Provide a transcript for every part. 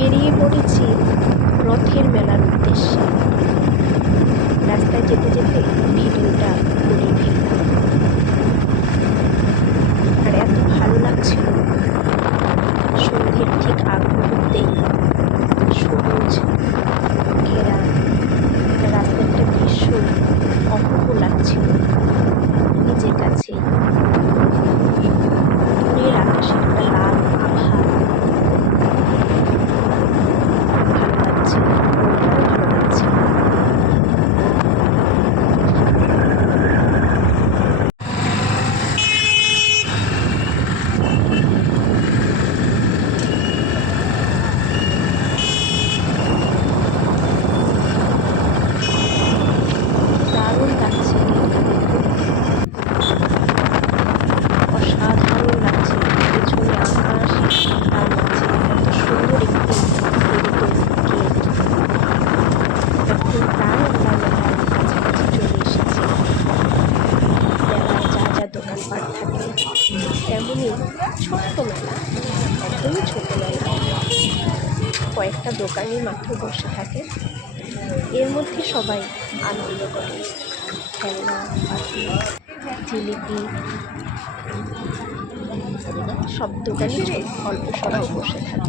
বেরিয়ে পড়েছি রথের মেলার উদ্দেশ্যে। রাস্তায় যেতে যেতে ভিডিওটা তেমনই ছোট্ট মেলা একদমই ছোট মেলা কয়েকটা দোকানই মাত্র বসে থাকে। এর মধ্যে সবাই আনন্দ করে। খেলনা পাখি জিলিপি সব দোকানে অল্প সবাই বসে থাকে।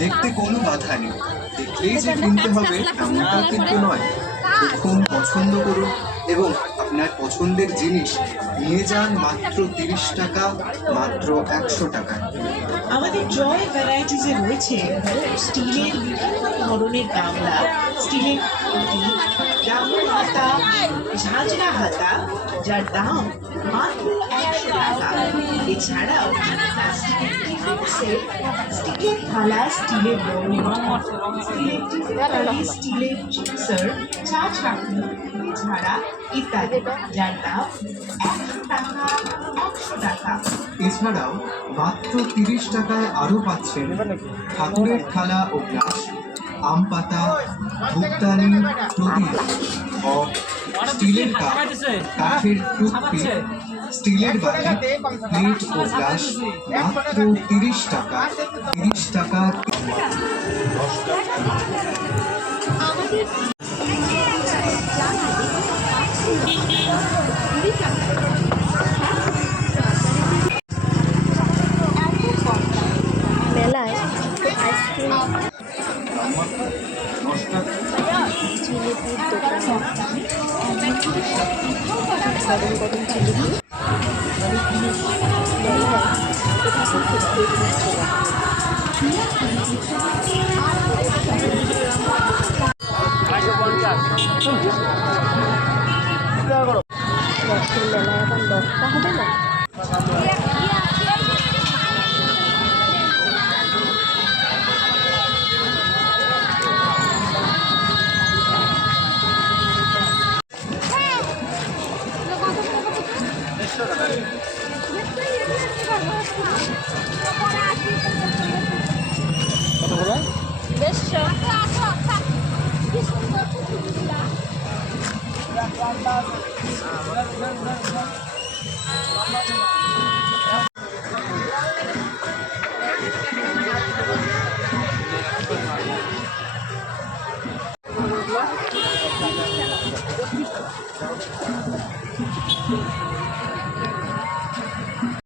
দেখতে কোনো বাধা নেই। দেখলেই যে কিনতে হবে এমনটা কিন্তু নয়। দেখুন পছন্দ করুন এবং আপনার পছন্দের জিনিস নিয়ে যান মাত্র তিরিশ টাকা মাত্র একশো টাকা। আমাদের জয় ভ্যারাইটিসে রয়েছে স্টিলের বিভিন্ন ধরনের গামলা। স্টিলের হাতা ঝাঁঝরা হাতা যার দাম মাত্র একশো টাকা। এছাড়াও প্লাস্টিকের টিফিন সেট স্টিলের থালা, স্টিলের স্টিলের স্টিলের চিপসার চা চাকনি এছাড়া ইত্যাদি, যার দাম একশো টাকা এছাড়াও মাত্র তিরিশ টাকায় আরও পাচ্ছেন ঠাকুরের থালা ও গ্লাস আম পাতা ধূপদানি প্রদীপ ও স্টিলের কাপ কাঠের টুথপিক স্টিলের বাটি প্লেট ও গ্লাস মাত্র তিরিশ টাকা। তিরিশ টাকা মেলায় আইসক্রিম জিলিপির দোকান গরম গরম জিলিপি মেলায় কোথা থেকে বেরিয়ে চলে রথের